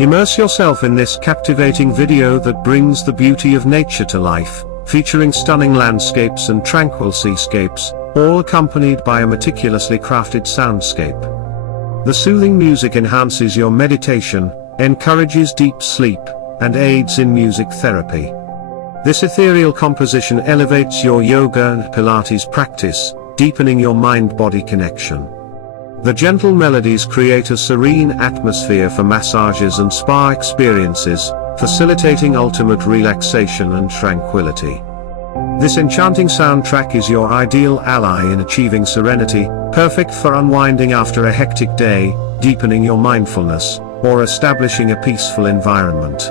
Immerse yourself in this captivating video that brings the beauty of nature to life, featuring stunning landscapes and tranquil seascapes, all accompanied by a meticulously crafted soundscape. The soothing music enhances your meditation, encourages deep sleep, and aids in music therapy. This ethereal composition elevates your yoga and Pilates practice, deepening your mind-body connection. The gentle melodies create a serene atmosphere for massages and spa experiences, facilitating ultimate relaxation and tranquility. This enchanting soundtrack is your ideal ally in achieving serenity, perfect for unwinding after a hectic day, deepening your mindfulness, or establishing a peaceful environment.